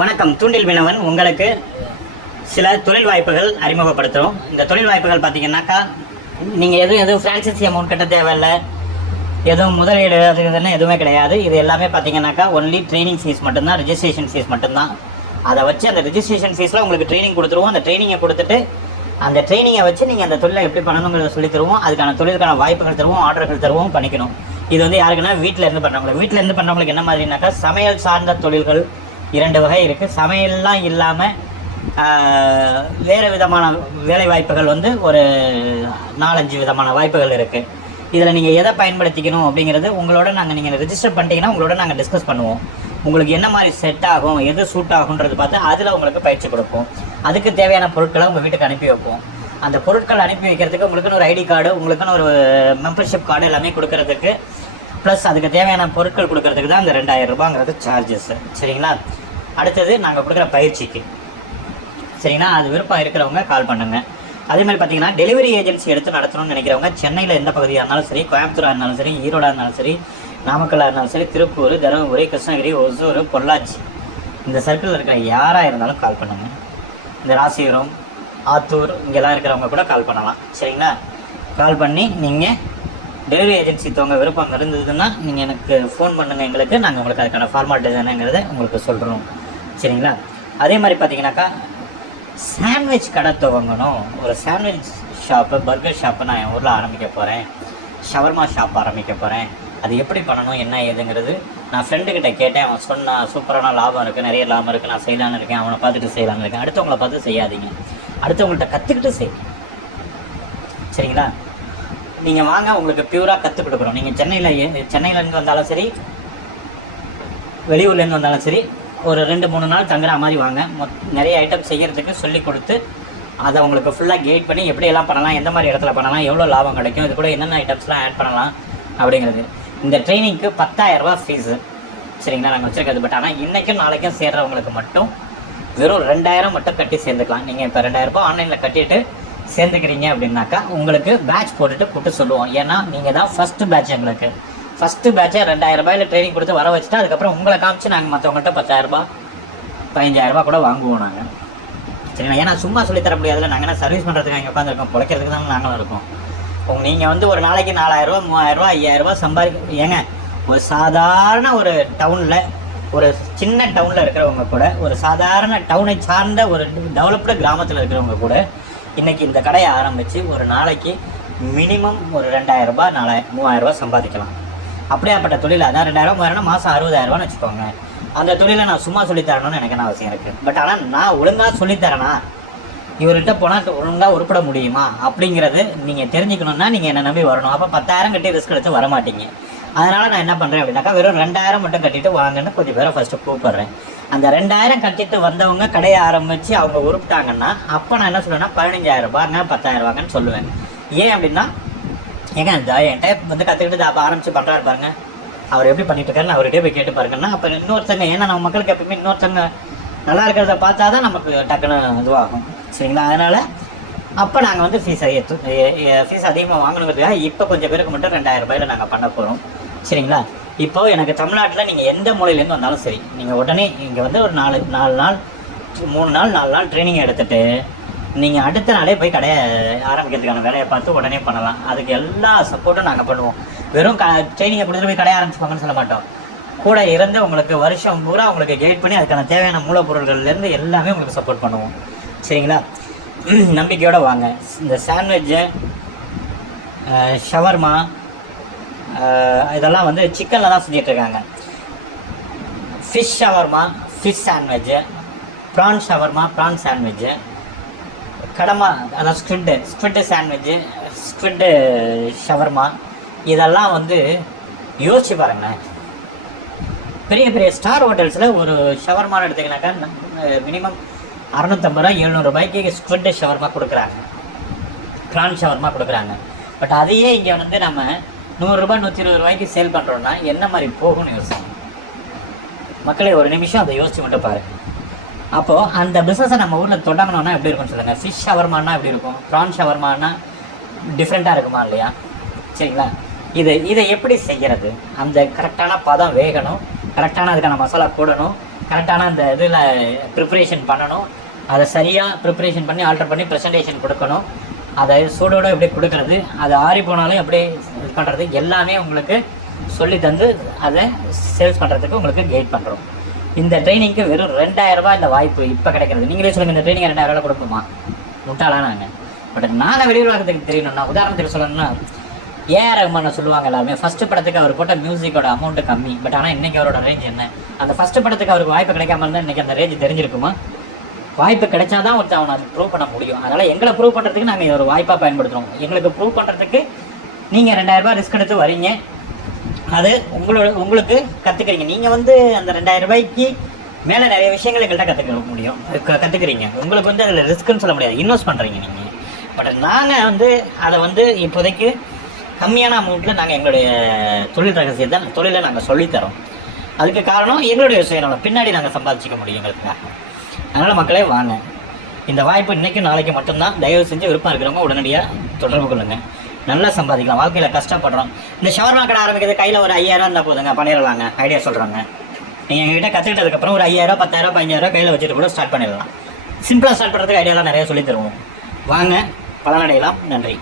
வணக்கம். தூண்டில் மீனவன் உங்களுக்கு சில தொழில் வாய்ப்புகள் அறிமுகப்படுத்துகிறோம். இந்த தொழில் வாய்ப்புகள் பார்த்தீங்கன்னாக்கா நீங்கள் எதுவும் ஃப்ரான்சைசி அமௌண்ட் கட்ட தேவையில்லை, எதுவும் முதலீடு அது இதுன்னு எதுவுமே கிடையாது. இது எல்லாமே பார்த்தீங்கன்னாக்கா ஒன்லி ட்ரைனிங் ஃபீஸ் மட்டும்தான், ரிஜிஸ்ட்ரேஷன் ஃபீஸ் மட்டும்தான். அதை வச்சு அந்த ரிஜிஸ்ட்ரேஷன் ஃபீஸில் உங்களுக்கு ட்ரைனிங் கொடுத்துருவோம். அந்த ட்ரைனிங்கை கொடுத்துட்டு அந்த ட்ரைனிங்கை வச்சு நீங்கள் அந்த தொழிலை எப்படி பண்ணணுங்கிறத சொல்லி தருவோம். அதுக்கான தொழிலுக்கான வாய்ப்புகள் தருவோம், ஆர்டர்கள் தருவோம், பண்ணிக்கணும். இது வந்து யாருக்குன்னா வீட்டிலேருந்து பண்ணுறவங்களுக்கு. வீட்டிலேருந்து பண்ணுறவங்களுக்கு என்ன மாதிரினாக்கா சமையல் சார்ந்த தொழில்கள் 2 வகை இருக்குது. சமையல்லாம் இல்லாமல் வேறு விதமான வேலை வாய்ப்புகள் வந்து ஒரு 4-5 விதமான வாய்ப்புகள் இருக்குது. இதில் நீங்கள் எதை பயன்படுத்திக்கணும் அப்படிங்கிறது நீங்கள் ரெஜிஸ்டர் பண்ணிட்டீங்கன்னா உங்களோட நாங்கள் டிஸ்கஸ் பண்ணுவோம். உங்களுக்கு என்ன மாதிரி செட் ஆகும், எது சூட் ஆகுன்றது பார்த்து அதில் உங்களுக்கு பயிற்சி கொடுப்போம். அதுக்கு தேவையான பொருட்களை உங்கள் வீட்டுக்கு அனுப்பி வைப்போம். அந்த பொருட்கள் அனுப்பி வைக்கிறதுக்கு உங்களுக்குன்னு ஒரு ஐடி கார்டு, உங்களுக்குன்னு ஒரு மெம்பர்ஷிப் கார்டு எல்லாமே கொடுக்கறதுக்கு, ப்ளஸ் அதுக்கு தேவையான பொருட்கள் கொடுக்கறதுக்கு தான் அந்த 2000 ரூபாங்கிறது சார்ஜஸ். சரிங்களா? அடுத்தது நாங்கள் கொடுக்குற பயிற்சிக்கு. சரிங்களா? அது விருப்பம் இருக்கிறவங்க கால் பண்ணுங்கள். அதே மாதிரி பார்த்தீங்கன்னா டெலிவரி ஏஜென்சி எடுத்து நடத்தணும்னு நினைக்கிறவங்க சென்னையில் எந்த பகுதியாக இருந்தாலும் சரி, கோயம்புத்தூராக இருந்தாலும் சரி, ஈரோடாக இருந்தாலும் சரி, நாமக்கல்லாக இருந்தாலும் சரி, திருப்பூர், தருமபுரி, கிருஷ்ணகிரி, ஒசூர், பொள்ளாச்சி, இந்த சர்க்கிளில் இருக்கிற யாராக இருந்தாலும் கால் பண்ணுங்கள். இந்த ராசிபுரம், ஆத்தூர் இங்கெல்லாம் இருக்கிறவங்க கூட கால் பண்ணலாம். சரிங்களா? கால் பண்ணி நீங்கள் டெலிவரி ஏஜென்சி தவங்க விருப்பம் இருந்ததுன்னா நீங்கள் எனக்கு ஃபோன் பண்ணுங்கள். எங்களுக்கு நாங்கள் உங்களுக்கு அதுக்கான ஃபார்மாலிட்டிஸ் என்னங்கிறத உங்களுக்கு சொல்கிறோம். சரிங்களா? அதே மாதிரி பார்த்தீங்கன்னாக்கா சாண்ட்விச் கடை துவங்கணும், ஒரு சாண்ட்விச் ஷாப்பு, பர்கர் ஷாப்பு நான் என் ஊரில் ஆரம்பிக்க போகிறேன், ஷவர்மா ஷாப் ஆரம்பிக்க போகிறேன், அது எப்படி பண்ணணும் என்ன ஏதுங்கிறது நான் ஃப்ரெண்டுக்கிட்ட கேட்டேன். அவன் சொன்னான் சூப்பரான லாபம் இருக்குது, நிறைய லாபம் இருக்குது, நான் செய்யலான்னு இருக்கேன், அவனை பார்த்துட்டு செய்யலான்னு இருக்கேன். அடுத்தவங்களை பார்த்து செய்யாதீங்க, அடுத்தவங்கள்ட்ட கற்றுக்கிட்டு செய். சரிங்களா? நீங்கள் வாங்க, உங்களுக்கு பியூராக கற்றுக் கொடுக்குறோம். நீங்கள் சென்னையிலேருந்து வந்தாலும் சரி, வெளியூர்லேருந்து வந்தாலும் சரி, ஒரு 2-3 நாள் தங்குற மாதிரி வாங்க. நிறைய ஐட்டம் செய்கிறதுக்கு சொல்லி கொடுத்து அதை உங்களுக்கு ஃபுல்லாக கைட் பண்ணி எப்படியெல்லாம் பண்ணலாம், எந்த மாதிரி இடத்துல பண்ணலாம், எவ்வளோ லாபம் கிடைக்கும், இது கூட என்னென்ன ஐட்டம்ஸ்லாம் ஆட் பண்ணலாம் அப்படிங்கிறது. இந்த ட்ரைனிங்க்கு 10,000 ரூபா ஃபீஸு. சரிங்களா? நாங்கள் வச்சுருக்கிறது. பட் ஆனால் இன்றைக்கும் நாளைக்கும் சேர்றவங்களுக்கு மட்டும் வெறும் 2000 மட்டும் கட்டி சேர்ந்துக்கலாம். நீங்கள் இப்போ 2000 ரூபா ஆன்லைனில் கட்டிட்டு சேர்ந்துக்கிறீங்க அப்படின்னாக்கா உங்களுக்கு பேட்ச் போட்டுட்டு கூப்பிட்டு சொல்லுவோம். ஏன்னா நீங்கள் தான் ஃபஸ்ட்டு பேட்ச். எங்களுக்கு ஃபஸ்ட்டு பேட்சை 2000 ரூபாயில் ட்ரைனிங் கொடுத்து வர வச்சுட்டு அதுக்கப்புறம் உங்களை காமிச்சு நாங்கள் மற்றவங்கள்ட்ட 10,000 ரூபா 15,000 ரூபா கூட வாங்குவோம் நாங்கள். சரிங்களா? ஏன்னா சும்மா சொல்லித்தர முடியாதுல்ல. நாங்கள் என்ன சர்வீஸ் பண்ணுறதுக்கு இங்கே உட்காந்துருக்கோம், பிழைக்கிறதுக்கு தான் நாங்களும் இருக்கோம். நீங்கள் வந்து ஒரு நாளைக்கு 4,000 ரூபா 3,000 ரூபா 5,000 ரூபா ஏங்க ஒரு சாதாரண ஒரு டவுனில், ஒரு சின்ன டவுனில் இருக்கிறவங்க கூட, ஒரு சாதாரண டவுனை சார்ந்த ஒரு டெவலப்டு கிராமத்தில் இருக்கிறவங்க கூட இன்றைக்கி இந்த கடையை ஆரம்பித்து ஒரு நாளைக்கு மினிமம் ஒரு 2,000 ரூபா 3,000 ரூபா சம்பாதிக்கலாம். அப்படியாப்பட்ட தொழில் அதான் 2,000 3,000 மாதம் 60,000 ரூபான்னு வச்சுக்கோங்க. அந்த தொழிலை நான் சும்மா சொல்லித்தரணும்னு எனக்கு என்ன அவசியம் இருக்குது. பட் ஆனால் நான் ஒழுங்காக சொல்லித்தரேனா, இவர்கிட்ட போனால் ஒழுங்காக உருப்பட முடியுமா அப்படிங்கிறது நீங்கள் தெரிஞ்சுக்கணுன்னா நீங்கள் என்னை நம்பி வரணும். அப்போ 10,000 கட்டி ரிஸ்க் எடுத்து வர மாட்டீங்க. அதனால் நான் என்ன பண்ணுறேன் அப்படின்னாக்கா வெறும் 2,000 மட்டும் கட்டிட்டு வாங்கன்னு கொஞ்சம் பேரை ஃபஸ்ட்டு கூப்பிட்றேன். அந்த 2,000 கட்டிட்டு வந்தவங்க கடையை ஆரம்பித்து அவங்க உருப்பிட்டாங்கன்னா அப்போ நான் என்ன சொல்லுவேன்னா 15,000 ரூபாங்க 10,000 ரூபாங்கன்னு சொல்லுவேன். ஏன் அப்படின்னா ஏங்க என்கிட்ட வந்து கற்றுக்கிட்டு அப்போ ஆரம்பித்து பண்ணுறாரு பாருங்க, அவர் எப்படி பண்ணிட்டு இருக்காருன்னு அவர்கிட்டே போய் கேட்டு பாருங்கன்னா அப்போ இன்னொருத்தங்க, ஏன்னா நம்ம மக்களுக்கு எப்பவுமே இன்னொருத்தங்க நல்லா இருக்கிறத பார்த்தா தான் நமக்கு டக்குன்னு இதுவாகும். சரிங்களா? அதனால் அப்போ நாங்கள் வந்து ஃபீஸ் அதிகமாக வாங்கணுங்கிறதுக்காக இப்போ கொஞ்சம் பேருக்கு மட்டும் 2,000 ரூபாயில் நாங்கள் பண்ண போகிறோம். சரிங்களா? இப்போது எனக்கு தமிழ்நாட்டில் நீங்கள் எந்த மூலையிலேருந்து வந்தாலும் சரி, நீங்கள் உடனே இங்கே வந்து ஒரு 4 நாள் 3 நாள் 4 நாள் ட்ரைனிங் எடுத்துகிட்டு நீங்கள் அடுத்த நாளே போய் கடையை ஆரம்பிக்கிறதுக்கான வேலையை பார்த்து உடனே பண்ணலாம். அதுக்கு எல்லா சப்போர்ட்டும் நாங்கள் பண்ணுவோம். வெறும் ட்ரைனிங்கை கொடுத்துட்டு போய் கடையை ஆரம்பிச்சுப்பாங்கன்னு சொல்ல மாட்டோம். கூட இருந்து உங்களுக்கு வருஷம் பூரா உங்களுக்கு கைட் பண்ணி அதுக்கான தேவையான மூலப்பொருள்கள்லேருந்து எல்லாமே உங்களுக்கு சப்போர்ட் பண்ணுவோம். சரிங்களா? நம்பிக்கையோடு வாங்க. இந்த சாண்ட்விட்சு, ஷவர்மா இதெல்லாம் வந்து சிக்கனில் தான் செஞ்சிட்ருக்காங்க. Fish shawarma, fish sandwich, prawn shawarma, prawn sandwich, கடமா அதாவது ஸ்குவிட்டு சாண்ட்விட்சு, ஸ்குவிட்டு ஷவர்மா, இதெல்லாம் வந்து யோசிச்சு பாருங்களேன். பெரிய பெரிய ஸ்டார் ஹோட்டல்ஸில் ஒரு ஷவர்மான்னு எடுத்திங்கனாக்கா மினிமம் 650 ரூபா 700 ரூபாய்க்கு ஸ்குவிட்டு ஷவர்மா கொடுக்குறாங்க, ப்ரான் ஷவர்மா கொடுக்குறாங்க. பட் அதையே இங்கே வந்து நம்ம 100 ரூபாய் 120 ரூபாய்க்கு சேல் பண்ணுறோன்னா என்ன மாதிரி போகும்னு யோசிங்க. மக்களே ஒரு நிமிஷம் அதை யோசிச்சு மட்டும் பாருங்கள். அப்போது அந்த பிஸ்னஸை நம்ம ஊரில் தொடங்கணுன்னா எப்படி இருக்கும்னு சொல்லுங்கள். ஃபிஷ் ஷவர்மானா எப்படி இருக்கும், ப்ரான் ஷவர்மானா டிஃப்ரெண்ட்டாக இருக்குமா இல்லையா? சரிங்களா? இதை எப்படி செய்கிறது, அந்த கரெக்டான பதம் வேகணும், கரெக்டான அதுக்கான மசாலா போடணும், கரெக்டான அந்த இதில் ப்ரிப்ரேஷன் பண்ணணும், அதை சரியாக ப்ரிப்ரேஷன் பண்ணி ஆல்டர் பண்ணி ப்ரெசன்டேஷன் கொடுக்கணும், அதை சூடோடு எப்படி கொடுக்கறது, அது ஆறி போனாலும் எப்படி இது பண்ணுறது எல்லாமே உங்களுக்கு சொல்லி தந்து அதை சேல்ஸ் பண்ணுறதுக்கு உங்களுக்கு கைட் பண்ணுறோம். இந்த ட்ரைனிங்க்கு வெறும் 2000 ரூபாய் இந்த வாய்ப்பு இப்போ கிடைக்கிறது. நீங்களே சொல்லுங்கள், இந்த ட்ரைனிங் 2000 ரூபாய் கொடுப்போமா? முட்டாளா நாங்கள். பட் நாங்கள் வெளியுலகத்துக்கு தெரியணும்னா, உதாரணத்துக்கு சொல்லணும்னா ஏஆர் ரஹ்மான் சொல்லுவாங்க எல்லாருமே, ஃபஸ்ட்டு படத்துக்கு அவர் போட்ட மியூசிக்கோட அமௌண்ட்டு கம்மி, பட் ஆனால் இன்றைக்கி அவரோட ரேஞ்ச் என்ன? அந்த ஃபஸ்ட்டு படத்துக்கு அவருக்கு வாய்ப்பு கிடைக்காம இருந்தால் இன்றைக்கி அந்த ரேஞ்ச் தெரிஞ்சிருக்குமா? வாய்ப்பு கிடைச்சாதான் ஒருத்தர் அவனை ப்ரூவ் பண்ண முடியும். அதனால் எங்களை ப்ரூவ் பண்ணுறதுக்கு நாங்கள் ஒரு வாய்ப்பாக பயன்படுத்துகிறோம். எங்களுக்கு ப்ரூவ் பண்ணுறதுக்கு நீங்கள் 2000 ரூபாய் ரிஸ்க் எடுத்து வரீங்க, அது உங்களுக்கு கற்றுக்குறீங்க. நீங்கள் அந்த 2000 ரூபாய்க்கு மேலே நிறைய விஷயங்கள் எங்கள்கிட்ட கற்றுக்க முடியும், கற்றுக்குறீங்க. உங்களுக்கு அதில் ரிஸ்க்குன்னு சொல்ல முடியாது, இன்வெஸ்ட் பண்ணுறீங்க நீங்கள். பட் நாங்கள் அதை இப்போதைக்கு கம்மியான அமௌண்ட்டில் நாங்கள் எங்களுடைய தொழில் ரகசியத்தை தொழிலை நாங்கள் சொல்லித்தரோம். அதுக்கு காரணம் எங்களுடைய சுயநலம், பின்னாடி நாங்கள் சம்பாதிச்சிக்க முடியும் எங்களுக்காக. அதனால் மக்களே வாங்க, இந்த வாய்ப்பு இன்றைக்கும் நாளைக்கு மட்டும்தான். தயவு செஞ்சு விருப்பம் இருக்கிறவங்க உடனடியாக தொடர்பு கொள்ளுங்கள், நல்லா சம்பாதிக்கலாம். வாழ்க்கையில் கஷ்டப்படுறோம். இந்த ஷவர்மா கடை ஆரம்பிக்கிறது கையில் ஒரு 5000 இருந்தால் போதுங்க, பண்ணிடலாங்க. ஐடியா சொல்கிறாங்க. நீங்கள் எங்ககிட்ட கற்றுக்கிட்டதுக்கப்புறம் ஒரு 5000, 10,000, 15,000 கையில் வச்சுட்டு கூட ஸ்டார்ட் பண்ணிடலாம். சிம்பிளாக ஸ்டார்ட் பண்ணுறதுக்கு ஐடியாலாம் நிறைய சொல்லித் தருவோம். வாங்க, பலனடையலாம். நன்றி.